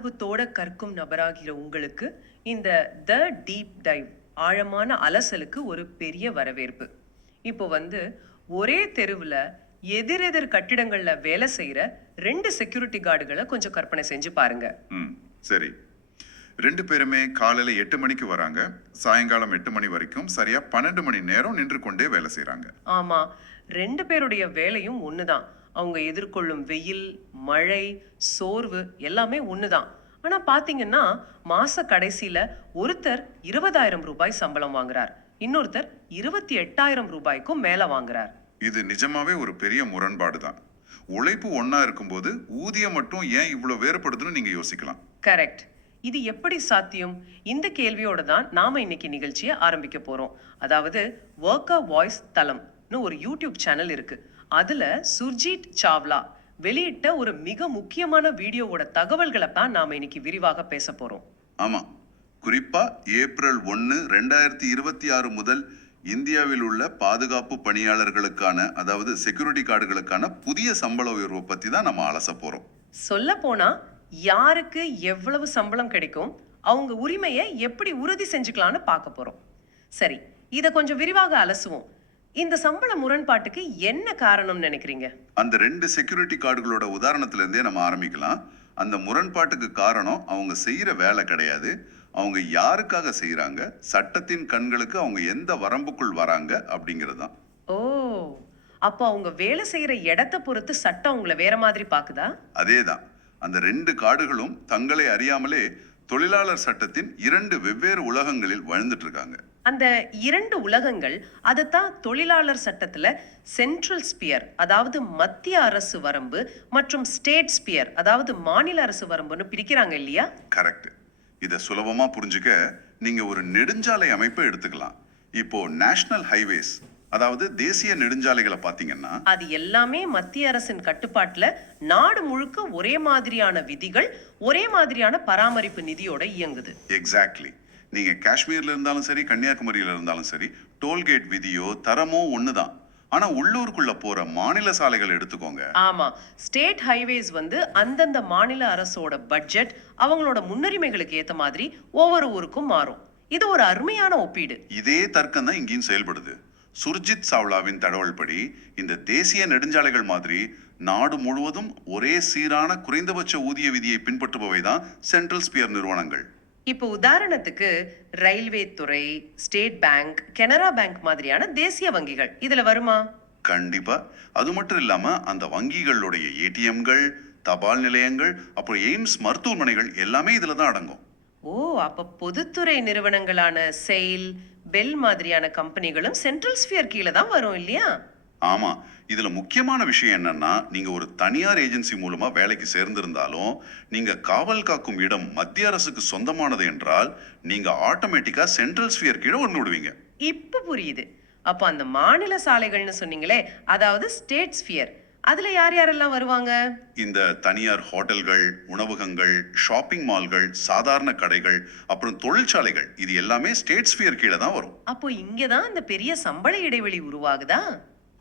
ஆர்வத்தோட கற்கும் நபராகிற உங்களுக்கு இந்த த டீப் டைவ் ஆழமான அலசலுக்கு ஒரு பெரிய வரவேற்பு. இப்போ ஒரே தெருவுல எதிரெதிர் கட்டிடங்கள்ல வேலை செய்யற ரெண்டு செக்யூரிட்டி கார்டுகளை கொஞ்சம் கற்பனை செஞ்சு பாருங்க. சரி. 2 பேருமே காலையில 8 மணிக்கு வராங்க. சாயங்காலம் 8 மணி வரைக்கும் சரியா 12 மணி நேரம் நின்று கொண்டே வேலை செய்றாங்க. ஆமா, ரெண்டு பேருடைய வேலையும் ஒண்ணுதான். அவங்க எதிர்கொள்ளும் வெயில், மழை, சோர்வு எல்லாமே ஒண்ணுதான். ஆனா பாத்தீங்கன்னா மாச கடைசியில ஒருத்தர் 20,000 ரூபாய் சம்பளம் வாங்குறார், இன்னொருத்தர் 28,000 ரூபாய்க்கும் மேல வாங்குறார். இது நிஜமாவே ஒரு பெரிய முரண்பாடு தான். உழைப்பு ஒண்ணா இருக்கும்போது ஊதியம் மட்டும் ஏன் இவ்வளவு வேறுபடுதுன்னு நீங்க யோசிக்கலாம். கரெக்ட். இது எப்படி சாத்தியம்? இந்த கேள்வியோட தான் நாம இன்னைக்கு நிகழ்ச்சியை ஆரம்பிக்க போறோம். அதாவது ஒர்க்கர் வாய்ஸ் தளம்னு ஒரு யூடியூப் சேனல் இருக்கு. அதுல சுர்ஜித் சாவ்லா வெளியிட்ட ஒரு மிக முக்கியமான வீடியோவோட தகவல்களை தான் நாம இன்னைக்கு விரிவாக பேச போறோம். ஆமா, குறிப்பா ஏப்ரல் 1, 2026 முதல் இந்தியாவில் உள்ள பாதுகாப்பு பணியாளர்களுக்கான, அதாவது செக்யூரிட்டி கார்டுகளுக்கான புதிய சம்பள உயர்வை பத்தி தான் நம்ம அலச போறோம். சொல்ல போனா யாருக்கு எவ்வளவு சம்பளம் கிடைக்கும், அவங்க உரிமையை எப்படி உறுதி செஞ்சுக்கலாம்னு பார்க்க போறோம். சரி, இத கொஞ்சம் விரிவாக அலசுவோம். இந்த சம்பள முரண்பாட்டுக்கு என்ன காரணம் நினைக்கிறீங்க? அந்த 2 செக்யூரிட்டி கார்டுகளோட உதாரணத்துல இருந்தே நம்ம ஆரம்பிக்கலாம். அந்த முரண்பாட்டுக்கு காரணம் அவங்க செய்யற வேலை கிடையாது, அவங்க யாருக்காக செய்யறாங்க, சட்டத்தின் கண்களுக்கு அவங்க எந்த வரம்புக்குள் வராங்க அப்படிங்கறதுதான். ஓ, அப்போ அவங்க வேலை செய்யற இடத்தை பொறுத்து சட்டம் உங்களை வேற மாதிரி பாக்குதா? அதேதான். அந்த 2 கார்டுகளும் தங்களை அறியாமலே தொழிலாளர் சட்டத்தின் 2 வெவ்வேறு உலகங்களில் வாழ்ந்துட்டு இருக்காங்க. அந்த 2 உலகங்கள் அதைத்தான் தொழிலாளர் சட்டத்துல சென்ட்ரல் ஸ்பியர், அதாவது மத்திய அரசு வரம்பு, மற்றும் ஸ்டேட் ஸ்பியர், அதாவது மாநில அரசு வரம்புன்னு பிரிக்கிறாங்க இல்லையா? கரெக்ட். இதை சுலபமா புரிஞ்சுக்க நீங்க ஒரு நெடுஞ்சாலை அமைப்பை எடுத்துக்கலாம். இப்போ நேஷனல் ஹைவேஸ், அதாவது தேசிய நெடுஞ்சாலைகளை பாத்தீங்கன்னா அது எல்லாமே மத்திய அரசின் கட்டுப்பாட்டுல நாடு முழுக்க ஒரே மாதிரியான விதிகள், ஒரே மாதிரியான பராமரிப்பு நிதியோட இயங்குது. எக்ஸாக்ட்லி. நீங்க காஷ்மீர்ல இருந்தாலும் சரி, கன்னியாகுமரியில இருந்தாலும் சரி, டோல்கேட் விதியோ தரமோ ஒண்ணுதான். ஆனா உள்ளூருக்குள்ள போற மாநில சாலைகள் எடுத்துக்கோங்க. ஆமா, ஸ்டேட் ஹைவேஸ் அந்தந்த மாநில அரசோட பட்ஜெட், அவங்களோட முன்னுரிமைகளுக்கு ஏத்த மாதிரி ஒவ்வொரு ஊருக்கும் மாறும். இது ஒரு அருமையான ஒப்பீடு. இதே தர்க்கம் தான் இங்கேயும் செயல்படுது. சுர்ஜித் சாவ்லாவின் தகவல் படி இந்த தேசிய நெடுஞ்சாலைகள் மாதிரி நாடு முழுவதும் ஒரே சீரான குறைந்தபட்ச ஊதிய விதியை பின்பற்றுபவை தான் சென்ட்ரல் ஸ்பியர் நிறுவனங்கள். இப்போ உதாரணத்துக்கு ரயில்வே துறை, ஸ்டேட் பேங்க், கனரா பேங்க் மாதிரியான தேசிய வங்கிகள் இதுல வருமா? கண்டிப்பா. அது மட்டும் இல்லாம அந்த வங்கிகளுடைய ஏடிஎம்கள், தபால் நிலையங்கள், அப்புறம் எய்ம்ஸ் மருத்துவமனைகள் எல்லாமே இதுல தான் அடங்கும். ஓ, அப்ப பொதுத்துறை நிறுவனங்களான செயில், பெல் மாதிரியான கம்பெனிகளும் சென்ட்ரல் ஸ்பியர் கீழே தான் வரும் இல்லையா? ஆமா. இதுல முக்கியமான விஷயம் என்னன்னா, நீங்க ஒரு தனியார் ஏஜென்சி மூலமா வேலைக்கு சேர்ந்திருந்தாலும், நீங்க காவல் காக்கும் இடம் மத்திய அரசுக்கு சொந்தமானது என்றால், நீங்க ஆட்டோமேட்டிக்கா சென்ட்ரல் ஸ்பியர் கீழே வந்து விடுவீங்க. இப்ப புரியுது. அப்ப அந்த மாநில சாலைகள்னு சொன்னீங்களே, அதாவது ஸ்டேட் ஸ்பியர், அதுல யார் யாரெல்லாம் வருவாங்க? இந்த தனியார் ஹோட்டல்கள், உணவகங்கள், ஷாப்பிங் மால்கள், சாதாரண கடைகள், அப்புறம் தொழிற்சாலைகள், இது எல்லாமே ஸ்டேட் ஸ்பியர் கீழே தான் வரும். அப்போ இங்கதான் இந்த பெரிய சம்பள இடைவெளி உருவாகுதா?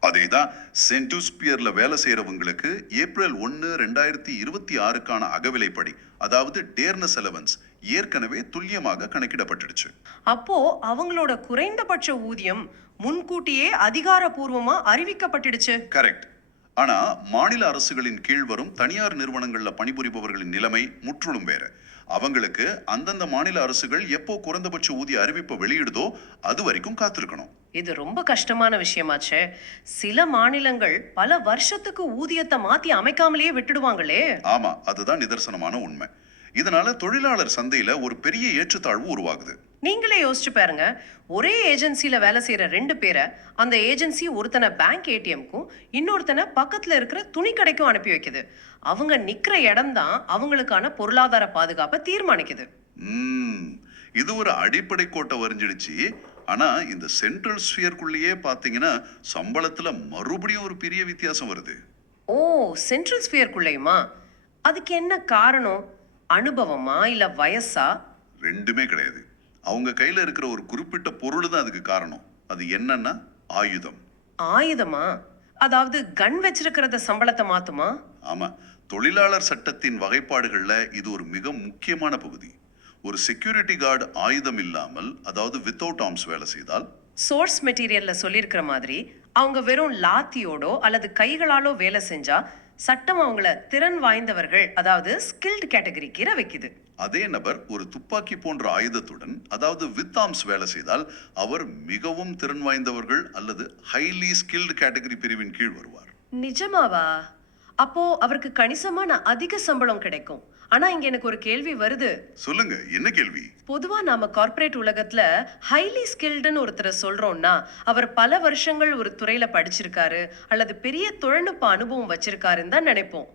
அதேதான். சென்ட்ரல் ஸ்பியர்ல வேலை செய்யறவங்களுக்கு ஏப்ரல் 1, 2026க்கான அகவிலைப்படி, அதாவது டேர்னஸ் அலவன்ஸ் ஏற்கனவே துல்லியமாக கணக்கிடப்பட்டுடுச்சு. அப்போ அவங்களோட குறைந்தபட்ச ஊதியம் முன்கூட்டியே அதிகாரப்பூர்வமா அறிவிக்கப்பட்டுடுச்சு. கரெக்ட். ஆனா மாநில அரசுகளின் கீழ் வரும் தனியார் நிறுவனங்கள்ல பணிபுரிபவர்களின் நிலைமை முற்றிலும் வேற. அவங்களுக்கு அந்தந்த மாநில அரசுகள் எப்போ குறைந்தபட்ச ஊதிய அறிவிப்பை வெளியிடுதோ அது வரைக்கும் காத்திருக்கணும். இது ரொம்ப கஷ்டமான விஷயமாச்சே. சில மாநிலங்கள் பல வருஷத்துக்கு ஊதியத்தை மாத்தி அமைக்காமலேயே விட்டுடுவாங்களே. ஆமா, அதுதான் நிதர்சனமான உண்மை. இதனால தொழிலாளர் சந்தையில ஒரு பெரிய ஏற்றத்தாழ்வு உருவாகுது. நீங்களே யோசிச்சு பாருங்க, ஒரே ஏஜென்சில வேலை செய்யற 2 பேரை அந்த ஏஜென்சி ஒருத்தனை பேங்க் ஏடிஎம்க்கும் இன்னொருத்தனை பக்கத்துல இருக்கிற துணி கடைக்கும் அனுப்பி வைக்குது. அவங்க நிக்கிற இடம் தான் அவங்களுக்கான பொருளாதார பாதுகாப்பை தீர்மானிக்குது. இது ஒரு அடிப்படை கோட்டை வரைஞ்சிடுச்சு. ஆனா இந்த சென்ட்ரல் ஸ்பியர்க்குள்ளேயே பாத்தீங்கன்னா சம்பளத்துல மறுபடியும் ஒரு பெரிய வித்தியாசம் வருது. ஓ, சென்ட்ரல் ஸ்பியர்க்குள்ளேயுமா? அதுக்கு என்ன காரணம்? அனுபவமா இல்ல வயசா? ரெண்டுமே கிடையாது. அவங்க கையில இருக்கிற ஒரு குறிப்பிட்ட பொருள் தான் அதுக்கு காரணம். அது என்னன்னா ஆயுதம். ஆயுதமா? அதாவது கன் வச்சிருக்கிறத சம்பளத்தை மாத்துமா? ஆமா, தொழிலாளர் சட்டத்தின் வகைப்பாடுகள்ல இது ஒரு மிக முக்கியமான பகுதி. ஒரு செக்யூரிட்டி கார்டு ஆயுதம் இல்லாமல், அதாவது வித்தவுட் ஆர்ம்ஸ் வேலை செய்தால், சோர்ஸ் மெட்டீரியல்ல சொல்லியிருக்கிற மாதிரி அவங்க வெறும் லாத்தியோடோ அல்லது கைகளாலோ வேலை செஞ்சா சட்டம் அவங்கள திறன் வாய்ந்தவர்கள், அதாவது ஸ்கில்டு கேட்டகரி கீழே வைக்குது. அதே நபர் ஒரு துப்பாக்கி போன்ற ஆயுதத்துடன், அதாவது வித் ஆர்ம்ஸ் வேலை செய்தால் அவர் மிகவும் திறன் வாய்ந்தவர்கள் அல்லது ஹைலி ஸ்கில்டு கேட்டகரி பிரிவின் கீழ் வருவார். நிஜமாவா? அப்போ அவருக்கு கணிசமான அதிக சம்பளம் கிடைக்கும். ஆனா இங்க எனக்கு ஒரு கேள்வி வருது. சொல்லுங்க, என்ன கேள்வி? பொதுவா நாம கார்ப்பரேட் உலகத்துல ஹைலி ஸ்கில்டுன்னு ஒருத்தரை சொல்றோம்னா அவர் பல வருஷங்கள் ஒரு துறையில படிச்சிருக்காரு அல்லது பெரிய தொழில்நுட்ப அனுபவம் வச்சிருக்காருன்னு தான் நினைப்போம்.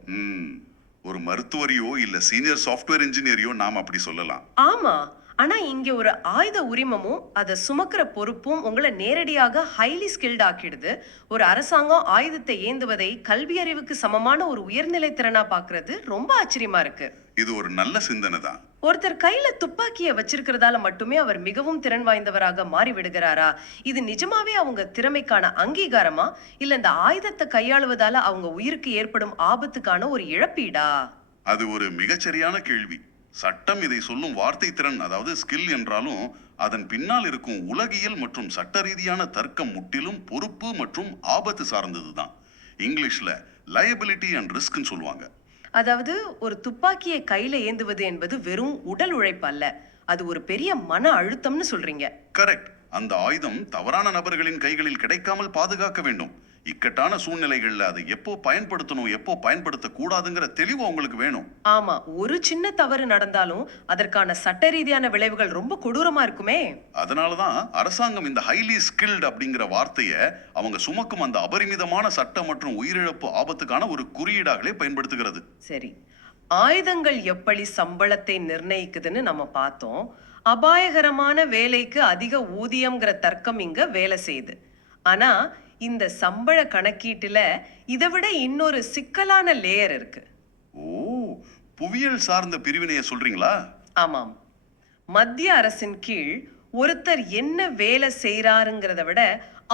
ஒரு மருத்துவரையோ இல்ல சீனியர் சாஃப்ட்வேர் இன்ஜினியரையோ நாம் அப்படி சொல்லலாம். ஆமா, ஆனா இங்க ஒரு ஆயுத உரிமமும் அதை சுமக்கிற பொறுப்பும் உங்களை நேரடியாக ஹைலி ஸ்கில்ட் ஆக்கிடுது. ஒரு அரசாங்கம் ஆயுதத்தை ஏந்துவதை கல்வி அறிவுக்கு சமமான ஒரு உயர்நிலை திறனா பாக்குறது ரொம்ப ஆச்சரியமா இருக்கு. இது ஒரு நல்ல சிந்தனை தான். ஒருத்தர் கையில துப்பாக்கிய வச்சிருக்கிறதால மட்டுமே அவர் மிகவும் திறன் வாய்ந்தவராக மாறி விடுகிறாரா? இது நிஜமாவே அவங்க திறமைக்கான அங்கீகாரமா, இல்ல இந்த ஆயுதத்தை கையாளுவதால அவங்க உயிருக்கு ஏற்படும் ஆபத்துக்கான ஒரு இழப்பீடா? அது ஒரு மிகச்சரியான கேள்வி. சட்டம் இதை சொல்லும் வார்த்தை திறன், அதாவது ஸ்கில் என்றாலும், அதன் பின்னால் இருக்கும் உலகியல் மற்றும் சட்ட ரீதியான தர்க்கம் முற்றிலும் பொறுப்பு மற்றும் ஆபத்து சார்ந்ததுதான். இங்கிலீஷ்ல லயபிலிட்டி அண்ட் ரிஸ்க்னு சொல்லுவாங்க. அதாவது ஒரு துப்பாக்கியை கையில ஏந்துவது என்பது வெறும் உடல் உழைப்பு அல்ல, அது ஒரு பெரிய மன அழுத்தம்னு சொல்றீங்க. கரெக்ட். அந்த ஆயுதம் தவறான நபர்களின் கைகளில் கிடைக்காமல் பாதுகாக்க வேண்டும். இக்கட்டான சூழ்நிலைகள்ல அதை எப்போ பயன்படுத்தணும், எப்போ பயன்படுத்த கூடாதுங்கிற தெளிவு உங்களுக்கு வேணும். ஆமா, ஒரு சின்ன தவறு நடந்தாலும் அதற்கான சட்ட ரீதியான விளைவுகள் ரொம்ப கொடூரமா இருக்குமே. அதனாலதான் அரசாங்கம் இந்த ஹைலி ஸ்கில்ட் அப்படிங்கிற வார்த்தையை அவங்க சுமக்கும் அந்த அபரிமிதமான சட்ட மற்றும் உயிரிழப்பு ஆபத்துக்கான ஒரு குறியீடாகவே பயன்படுத்துகிறது. சரி, ஆயுதங்கள் எப்படி சம்பளத்தை நிர்ணயிக்குதுன்னு நம்ம பார்த்தோம். அபாயகரமான வேலைக்கு அதிக ஊதியம்ங்கிற தர்க்கம் இங்க வேலை செய்யுது. ஆனா இந்த சம்பள கணக்கீட்டுல இதை விட இன்னொரு சிக்கலான லேயர் இருக்கு. ஓ, புவியியல் சார்ந்த பிரிவினையை சொல்றீங்களா? ஆமாம், மத்திய அரசின் கீழ் ஒருத்தர் என்ன வேலை செய்யறாருங்கிறத விட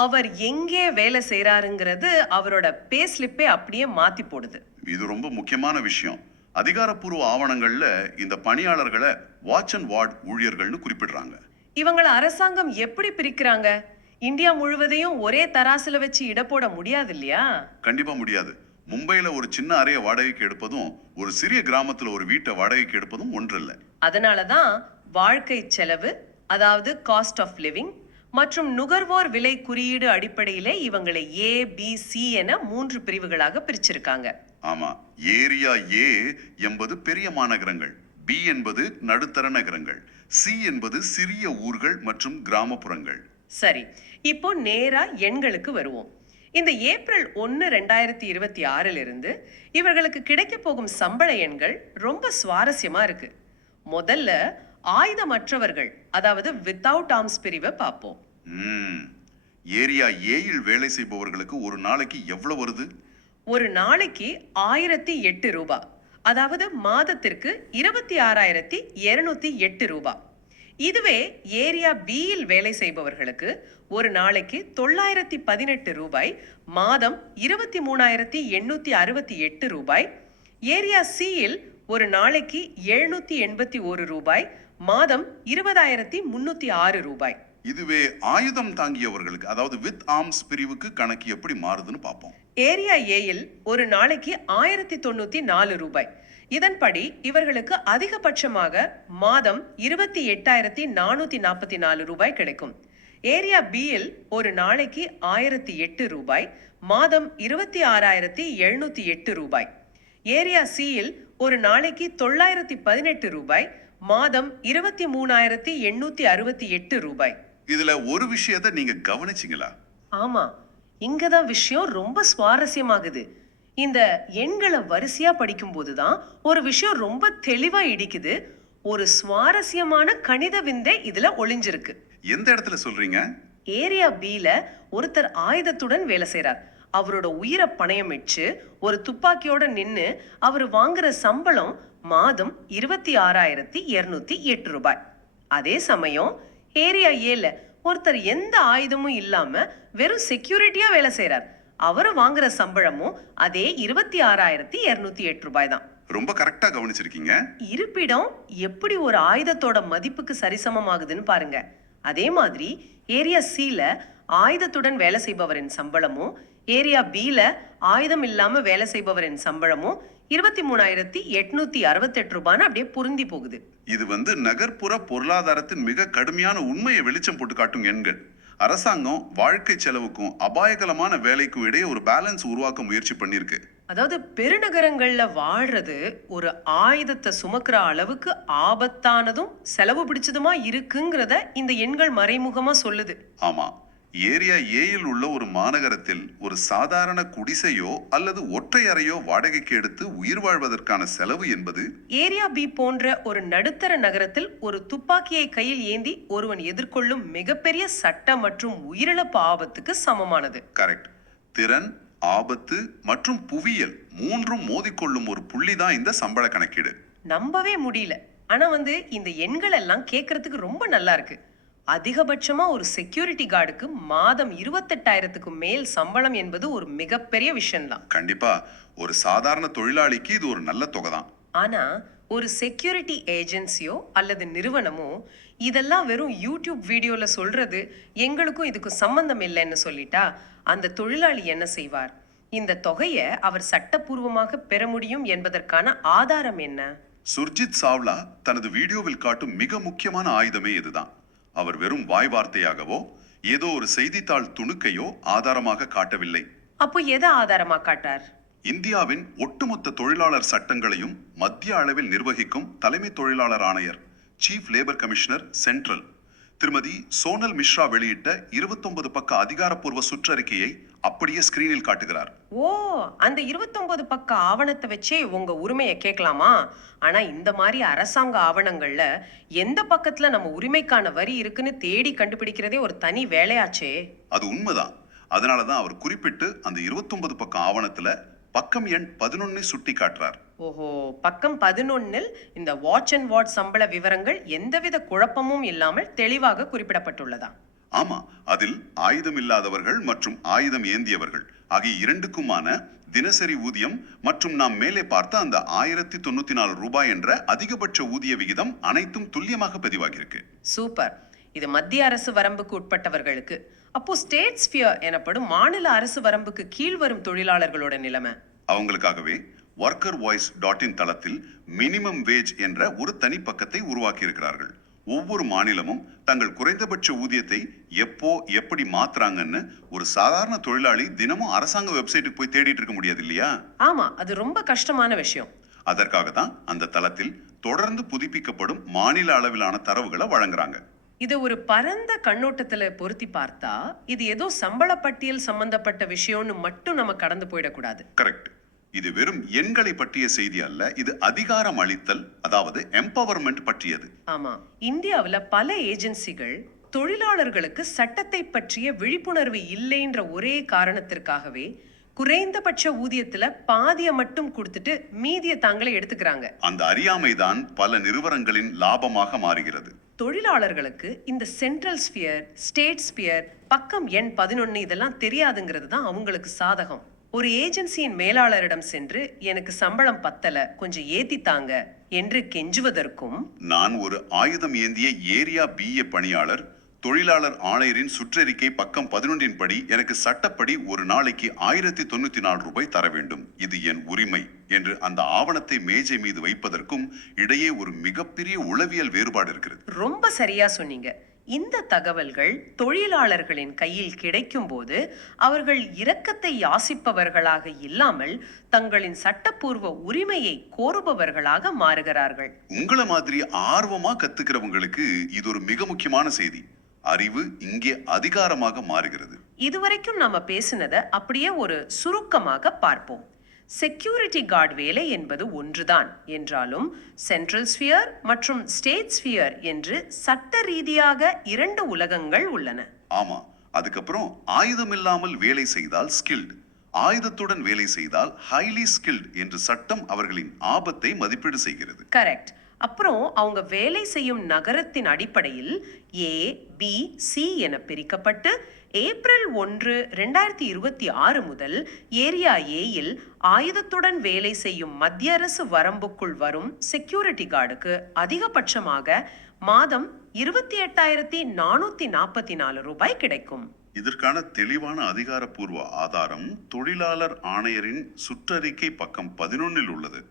அவர் எங்கே வேலை செய்யறாருங்கிறது அவரோட பே ஸ்லிப்பே அப்படியே மாத்தி போடுது. இது ரொம்ப முக்கியமான விஷயம். அதிகாரப்பூர்வ ஆவணங்கள்ல இந்த பணியாளர்களை வாட்ச் அண்ட் வார்ட் ஊழியர்கள்னு குறிப்பிடுறாங்க. இவங்களை அரசாங்கம் எப்படி பிரிக்கிறாங்க? இந்தியா முழுவதையும் ஒரே தராசுல வச்சு இட போட முடியாது இல்லையா? கண்டிப்பா முடியாது. மும்பையில ஒரு சின்ன அறையை வாடகைக்கு எடுப்பதும் ஒரு சிறிய கிராமத்துல ஒரு வீட்டை வாடகைக்கு எடுப்பதும் ஒன்றல்ல. அதனாலதான் வாழ்க்கை செலவு, அதாவது காஸ்ட் ஆஃப் லிவிங் மற்றும் நுகர்வோர் விலை குறியீடு அடிப்படையிலே இவங்களை ஏ, பி, சி என 3 பிரிவுகளாக பிரிச்சிருக்காங்க. ஆமா, ஏரியா ஏ என்பது பெரிய மாநகரங்கள், பி என்பது நடுத்தர நகரங்கள், சி என்பது சிறிய ஊர்கள் மற்றும் கிராமப்புறங்கள். சரி, இப்போ நேரா எண்களுக்கு வருவோம். இந்த ஏப்ரல் 1, 2026 இவர்களுக்கு கிடைக்க போகும் சம்பள எண்கள் ரொம்ப சுவாரஸ்யமா இருக்கு. முதல்ல ஆயுதமற்றவர்கள், அதாவது வித்தவுட் ஆர்ம்ஸ் பிரிவை பார்ப்போம். ஏரியா ஏயில் வேலை செய்பவர்களுக்கு ஒரு நாளைக்கு எவ்வளவு வருது? ஒரு நாளைக்கு 1008 ரூபாய், அதாவது மாதத்திற்கு 26,208 ரூபாய். இதுவே ஏரியா பியில் வேலை செய்பவர்களுக்கு ஒரு நாளைக்கு 918 ரூபாய், மாதம் 23,868 ரூபாய். ஏரியா சியில் ஒரு நாளைக்கு 781 ரூபாய், மாதம் 20,306 ரூபாய். இதுவே ஆயுதம் தாங்கியவர்களுக்கு, அதாவது வித் ஆர்ம்ஸ் பிரிவுக்கு கணக்கு எப்படி மாறுதுன்னு பார்ப்போம். ஏரியா ஏயில் ஒரு நாளைக்கு 1094 ரூபாய். இதன்படி இவர்களுக்கு அதிகபட்சமாக மாதம் 28,444 ரூபாய் கிடைக்கும். ஏரியா பியில் ஒரு நாளைக்கு 1008 ரூபாய், மாதம் 26,708 ரூபாய். ஏரியா சியில் ஒரு நாளைக்கு 918 ரூபாய், மாதம் 23,868 ரூபாய். இதுல ஒரு விஷயத்தை நீங்க கவனிச்சீங்களா? ஆமா, இங்கதான் விஷயம் ரொம்ப சுவாரஸ்யமாகுது. இந்த எண்களை வரிசையா படிக்கும் போதுதான் ஒரு விஷயம் ரொம்ப தெளிவா இடிக்குது. ஒரு சுவாரஸ்யமான கணித விந்தை இதுல ஒளிஞ்சிருக்கு. எந்த இடத்துல சொல்றீங்க? ஏரியா பில ஒருத்தர் ஆயுதத்துடன் வேலை செய்றார். அவரோட உயிரை பணயம் வச்சு ஒரு துப்பாக்கியோட நின்னு அவர் வாங்குற சம்பளம் மாதம் 26,208 ரூபாய். அதே சமயம் ஏரியா ஏல ஒருத்தர் எந்த ஆயுதமும் இல்லாம வெறும் செக்யூரிட்டியா வேலை செய்றார். அவரு வாங்குற சம்பளமும் அதே 26,208 ரூபாய் தான். ரொம்ப கரெக்டா கவனிச்சிருக்கீங்க. இருப்பிடம் எப்படி ஒரு ஆயுதத்தோட மதிப்புக்கு சரிசமமாகுதுன்னு பாருங்க. அதே மாதிரி ஏரியா சில ஆயுதத்துடன் வேலை செய்பவரின் சம்பளமும் ஏரியா பில ஆயுதம் இல்லாம வேலை செய்பவரின் சம்பளமும் 23,868 ரூபான்னு அப்படியே பொருந்தி போகுது. இது நகர்ப்புற பொருளாதாரத்தின் மிக கடுமையான உண்மையை வெளிச்சம் போட்டு காட்டும் எண்கள். அரசாங்கம் வாழ்க்கை செலவுக்கும் அபாயகரமான வேலைக்கும் இடையே ஒரு பேலன்ஸ் உருவாக்க முயற்சி பண்ணிருக்கு. அதாவது பெருநகரங்கள்ல வாழ்றது ஒரு ஆயுதத்தை சுமக்கிற அளவுக்கு ஆபத்தானதும் செலவு பிடிச்சதுமா இருக்குங்கிறத இந்த எண்கள் மறைமுகமா சொல்லுது. ஆமா, ஏரியா ஏயில் உள்ள ஒரு மாநகரத்தில் ஒரு சாதாரண குடிசையோ அல்லது ஒற்றை அறையோ வாடகைக்கு எடுத்து உயிர் வாழ்வதற்கான செலவு என்பது ஏரியா பி போன்ற ஒரு நடுத்தர நகரத்தில் ஒரு துப்பாக்கியை கையில் ஏந்தி ஒருவன் எதிர்கொள்ளும் மிகப்பெரிய சட்ட மற்றும் உயிரிழப்பு ஆபத்துக்கு சமமானது. கரெக்ட். திறன், ஆபத்து மற்றும் புவியியல் மூன்றும் மோதிக்கொள்ளும் ஒரு புள்ளி தான் இந்த சம்பள கணக்கீடு. நம்பவே முடியல. ஆனா இந்த எண்கள் எல்லாம் கேட்கறதுக்கு ரொம்ப நல்லா இருக்கு. அதிகபட்சமா ஒரு செக்யூரிட்டி கார்டுக்கு மாதம் 28,000க்கு மேல் சம்பளம் என்பது ஒரு மிகப்பெரிய விஷயம்தான். கண்டிப்பா ஒரு சாதாரண தொழிலாளிக்கு இது ஒரு நல்ல தொகை தான். ஆனா ஒரு செக்யூரிட்டி ஏஜென்சியோ அல்லது நிறுவனமோ இதெல்லாம் வெறும் யூடியூப் வீடியோல சொல்றது எங்களுக்கும் இதுக்கும் சம்பந்தம் இல்லைன்னு சொல்லிட்டா அந்த தொழிலாளி என்ன செய்வார்? இந்த தொகையை அவர் சட்டப்பூர்வமாக பெற முடியும் என்பதற்கான ஆதாரம் என்ன? சுர்ஜித் சாவ்லா தனது வீடியோவில் காட்டும் மிக முக்கியமான ஆயுதமே இதுதான். அவர் வெறும் வாய் வார்த்தையாகவோ ஏதோ ஒரு செய்தித்தாள் துணுக்கையோ ஆதாரமாக காட்டவில்லை. அப்போ எதை ஆதாரமா காட்டார்? இந்தியாவின் ஒட்டுமொத்த தொழிலாளர் சட்டங்களையும் மத்திய அளவில் நிர்வகிக்கும் தலைமை தொழிலாளர் ஆணையர், சீஃப் லேபர் கமிஷனர் சென்ட்ரல் திருமதி சோனல் மிஸ்ரா வெளியிட்ட 29 பக்க அதிகாரப்பூர்வ சுற்றறிக்கையை அப்படியே ஸ்கிரீனில் காட்டுகிறார். ஓ, அந்த 29 பக்க ஆவணத்தை வச்சே உங்க உரிமையை கேட்கலாமா? ஆனா இந்த மாதிரி அரசாங்க ஆவணங்கள்ல எந்த பக்கத்துல நம்ம உரிமைக்கான வரி இருக்குன்னு தேடி கண்டுபிடிக்கிறதே ஒரு தனி வேலையாச்சே. அது உண்மைதான். அதனாலதான் அவர் குறிப்பிட்டு அந்த 29 பக்க ஆவணத்துல பக்கம் எண் 11 சுட்டி காட்டுறார். ஓஹோ, பக்கம் 11 இந்த வாட்ச் அண்ட் வார்ட் சம்பள விவரங்கள் எந்தவித குழப்பமும் இல்லாமல் தெளிவாக குறிப்பிடப்பட்டுள்ளதா? ஆமா, அதில் ஆயுதம் இல்லாதவர்கள் மற்றும் ஆயுதம் ஏந்தியவர்கள் ஆகிய இரண்டுக்குமான தினசரி ஊதியம் மற்றும் நாம் மேலே பார்த்த அந்த 1,094 ரூபாய் என்ற அதிகபட்ச ஊதிய விகிதம் அனைத்தும் துல்லியமாக பதிவாகியிருக்கு. சூப்பர். இது மத்திய அரசு வரம்புக்கு உட்பட்டவர்களுக்கு. அப்போ ஸ்டேட் ஸ்பியர் எனப்படும் மாநில அரசு வரம்புக்கு கீழ் வரும் தொழிலாளர்களோட நிலைமை? அவங்களுக்காகவே workervoice.in தளத்தில் மினிமம் வேஜ் என்ற ஒரு தனி பக்கத்தை உருவாக்கி இருக்கிறார்கள். ஒவ்வொரு மாநிலமும் தங்கள் குறைந்தபட்ச ஊதியத்தை எப்போ எப்படி மாத்துறாங்கன்னு ஒரு சாதாரண தொழிலாளி தினமும் அரசாங்க வெப்சைட்டுக்கு போய் தேடிட்டு இருக்க முடியாது இல்லையா? ஆமா, அது ரொம்ப கஷ்டமான விஷயம். அதற்காக தான் அந்த தளத்தில் தொடர்ந்து புதுப்பிக்கப்படும் மாநில அளவிலான தரவுகளை வழங்குறாங்க. இது ஒரு பரந்த கண்ணோட்டத்துல பொருத்தி பார்த்தா இது ஏதோ சம்பள பட்டியல் சம்பந்தப்பட்ட விஷயம்னு மட்டும் நம்ம கடந்து போயிடக்கூடாது. கரெக்ட். இது வெறும் எண்களை பற்றிய செய்தி அல்ல, இது அதிகாரம் அளித்தல், அதாவது எம்பவர்மெண்ட் பற்றியது. ஆமா, இந்தியாவுல பல ஏஜென்சிகள் தொழிலாளர்களுக்கு சட்டத்தை பற்றிய விழிப்புணர்வு இல்லைன்ற ஒரே காரணத்திற்காகவே குறைந்தபட்ச ஊதியத்துல பாதியை மட்டும் கொடுத்துட்டு மீதியை தாங்களே எடுத்துக்கிறாங்க. அந்த அறியாமைதான் பல நிறுவனங்களின் லாபமாக மாறுகிறது. தொழிலாளர்களுக்கு இந்த சென்ட்ரல் ஸ்பியர், ஸ்டேட் ஸ்பியர், பக்கம் எண் 11 இதெல்லாம் தெரியாதுங்கிறது தான் அவங்களுக்கு சாதகம். ஒரு ஏஜென்சியின் மேலாளரிடம் சென்று எனக்கு சம்பளம் பத்தல, கொஞ்சம் ஏத்தித்தாங்க என்று கெஞ்சுவதற்கும், நான் ஒரு ஆயுதம் ஏந்திய ஏரியா பிஏ பணியாளர், தொழிலாளர் ஆணையரின் சுற்றறிக்கை பக்கம் 11 படி எனக்கு சட்டப்படி ஒரு நாளைக்கு 1,094 ரூபாய் தர வேண்டும், இது என் உரிமை என்று அந்த ஆவணத்தை மேஜை மீது வைப்பதற்கும் இடையே ஒரு மிகப்பெரிய உளவியல் வேறுபாடு இருக்கிறது. ரொம்ப சரியா சொன்னீங்க. இந்த தகவல்கள் தொழிலாளர்களின் கையில் கிடைக்கும் போது அவர்கள் இரக்கத்தை யாசிப்பவர்களாக இல்லாமல் தங்களின் சட்டப்பூர்வ உரிமையை கோருபவர்களாக மாறுகிறார்கள். உங்களை மாதிரி ஆர்வமா கத்துக்கிறவங்களுக்கு இது ஒரு மிக முக்கியமான செய்தி. அறிவு இங்கே அதிகாரமாக மாறுகிறது. இதுவரைக்கும் நம்ம பேசினதை அப்படியே ஒரு சுருக்கமாக பார்ப்போம். செக்யூரிட்டி கார்டு வேலை என்பது ஒன்றுதான் என்றாலும் சென்ட்ரல் ஸ்பியர் மற்றும் ஸ்டேட் ஸ்பியர் என்று சட்ட ரீதியாக 2 உலகங்கள் உள்ளன. ஆமா, அதுக்கப்புறம் ஆயுதம் இல்லாமல் வேலை செய்தால் ஸ்கில்டு, ஆயுதத்துடன் வேலை செய்தால் ஹைலி ஸ்கில்டு என்று சட்டம் அவர்களின் ஆபத்தை மதிப்பீடு செய்கிறது. கரெக்ட். அப்புறம் அவங்க வேலை செய்யும் நகரத்தின் அடிப்படையில் ஏ, பி, சி என பிரிக்கப்பட்டு ஏப்ரல் 1, 2026 முதல் ஏரியா ஏயில் ஆயுதத்துடன் வேலை செய்யும் மத்திய அரசு வரம்புக்குள் வரும் செக்யூரிட்டி கார்டுக்கு அதிகபட்சமாக மாதம் 28,444 ரூபாய் கிடைக்கும். இதற்கான தெளிவான அதிகாரப்பூர்வ ஆதாரம் தொழிலாளர் ஆணையரின் சுற்றறிக்கை பக்கம் 11 உள்ளது.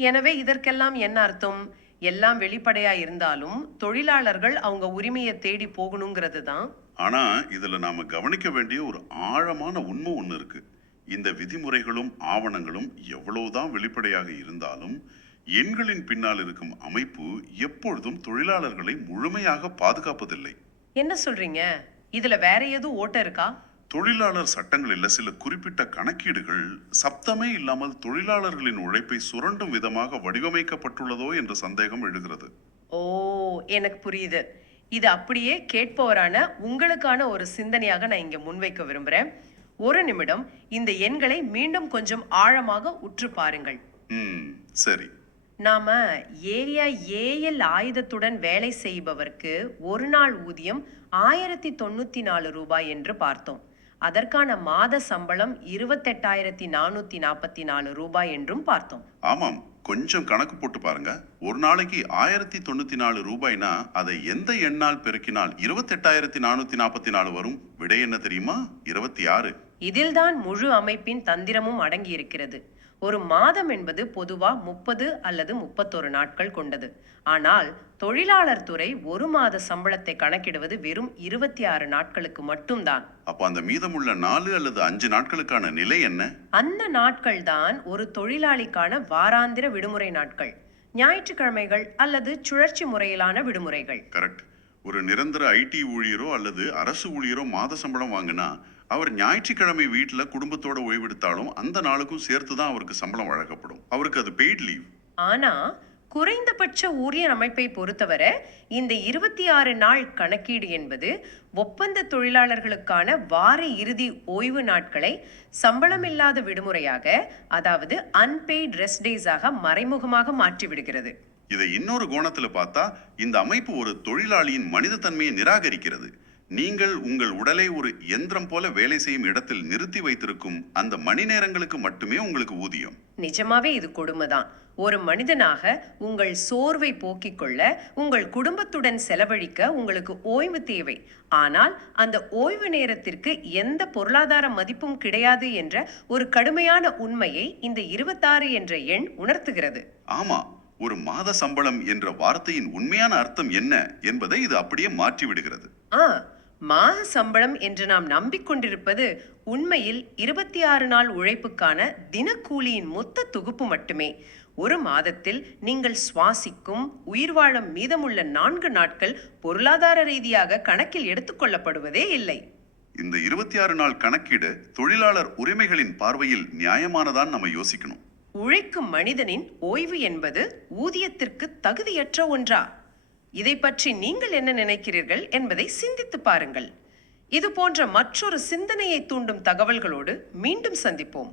எனவே இதற்கெல்லாம் என்ன அர்த்தம்? எல்லாம் வெளிப்படையா இருந்தாலும் தொழிலாளர்கள் அவங்க உரிமையை தேடி போகணுங்கிறது தான். ஆனா இதுல நாம கவனிக்க வேண்டிய ஒரு ஆழமான உண்மை ஒண்ணு இருக்கு. இந்த விதிமுறைகளும் ஆவணங்களும் எவ்வளவுதான் வெளிப்படையாக இருந்தாலும் எண்களின் பின்னால் இருக்கும் அமைப்பு எப்பொழுதும் தொழிலாளர்களை முழுமையாக பாதுகாப்பதில்லை. என்ன சொல்றீங்க? இதுல வேற எதுவும் ஓட்டம் இருக்கா? தொழிலாளர் சட்டங்களில் சில குறிப்பிட்ட கணக்கீடுகள் சப்தமே இல்லாமல் தொழிலாளர்களின் உழைப்பை சுரண்டும் விதமாக வடிவமைக்கப்பட்டுள்ளதோ என்ற சந்தேகம் எழுகிறது. ஓ, எனக்கு புரியுது. இது அப்படியே கேட்பவரான உங்களுக்கான ஒரு சிந்தனையாக நான் இங்க முன்வைக்க விரும்புறேன். ஒரு நிமிடம் இந்த எண்களை மீண்டும் கொஞ்சம் ஆழமாக உற்று பாருங்கள். சரி. நாம ஏரியா ஏஎல் ஆயுதத்துடன் வேலை செய்பவருக்கு ஒரு நாள் ஊதியம் 1094 ரூபாய் என்று பார்த்தோம். அதற்கான மாத சம்பளம் 28,444 ரூபாய் என்றும் பார்த்தோம். ஆமாம், கொஞ்சம் கணக்கு போட்டு பாருங்க. ஒரு நாளைக்கு 1094 ரூபாய்னா அதை எந்த எண்ணால் பெருக்கினால் 28,444 வரும்? விடை என்ன தெரியுமா? 26. இதில்தான் முழு அமைப்பின் தந்திரமும் அடங்கி இருக்கிறது. ஒரு மாதம் என்பது பொதுவா 30 அல்லது 31 நாட்கள் கொண்டது. ஆனால் தொழிலாளர் துறை ஒரு மாத சம்பளத்தை கணக்கிடுவது வெறும் 26 நாட்களுக்கு மட்டும்தான். அப்ப அந்த மீதமுள்ள 4 அல்லது 5 நாட்களுக்கான நிலை என்ன? அந்த நாட்கள் தான் ஒரு தொழிலாளிக்கான வாராந்திர விடுமுறை நாட்கள், ஞாயிற்றுக்கிழமைகள் அல்லது சுழற்சி முறையிலான விடுமுறைகள். கரெக்ட். ஒரு நிரந்தர ஐடி ஊழியரோ அல்லது அரசு ஊழியரோ மாத சம்பளம் வாங்கினா அவர் ஞாயிற்றுக்கிழமை வீட்டில் குடும்பத்தோட ஓய்வெடுத்தாலும் அந்த நாளுக்கும் சேர்த்து தான் அவருக்கு சம்பளம் வழங்கப்படும். அவருக்கு அது பெய்ட் லீவ். ஆனா குறைந்தபட்ச ஊழியர் அமைப்பை பொறுத்தவரை இந்த 26 நாள் கணக்கீடு என்பது ஒப்பந்த தொழிலாளர்களுக்கான வார இறுதி ஓய்வு நாட்களை சம்பளமில்லாத விடுமுறையாக, அதாவது அன்பெய்ட் ரெஸ்ட் டேஸாக மறைமுகமாக மாற்றிவிடுகிறது. இதை இன்னொரு கோணத்துல பார்த்தா இந்த அமைப்பு ஒரு தொழிலாளியின் மனித தன்மையை நிராகரிக்கிறது. நீங்கள் உங்கள் உடலை ஒரு எந்திரம் போல வேலை செய்யும் இடத்தில் நிறுத்தி வைத்திருக்கும் அந்த மணி நேரங்களுக்கு மட்டுமே உங்களுக்கு ஊதியம். நிஜமாவே இது கொடுமைதான். ஒரு மனிதனாக உங்கள் சோர்வை போக்கிக் கொள்ள, உங்கள் குடும்பத்துடன் செலவழிக்க உங்களுக்கு ஓய்வு தேவை. ஆனால் அந்த ஓய்வு நேரத்திற்கு எந்த பொருளாதார மதிப்பும் கிடையாது என்ற ஒரு கடுமையான உண்மையை இந்த 26 என்ற எண் உணர்த்துகிறது. ஆமா, ஒரு மாத சம்பளம் என்ற வார்த்தையின் உண்மையான அர்த்தம் என்ன என்பதை இது அப்படியே மாற்றி விடுகிறது. மாத சம்பளம் என்று நாம் நம்பிக்கொண்டிருப்பது உண்மையில் 26 நாள் உழைப்புக்கான தினக்கூலியின் மொத்த தொகுப்பு மட்டுமே. ஒரு மாதத்தில் நீங்கள் சுவாசிக்கும், உயிர் வாழும் மீதமுள்ள 4 நாட்கள் பொருளாதார ரீதியாக கணக்கில் எடுத்துக்கொள்ளப்படுவதே இல்லை. இந்த 26 நாள் கணக்கீடு தொழிலாளர் உரிமைகளின் பார்வையில் நியாயமானதான் நம்ம யோசிக்கணும். உழைக்கும் மனிதனின் ஓய்வு என்பது ஊதியத்திற்கு தகுதியற்ற ஒன்றா? இதை பற்றி நீங்கள் என்ன நினைக்கிறீர்கள் என்பதை சிந்தித்து பாருங்கள். இது போன்ற மற்றொரு சிந்தனையை தூண்டும் தகவல்களோடு மீண்டும் சந்திப்போம்.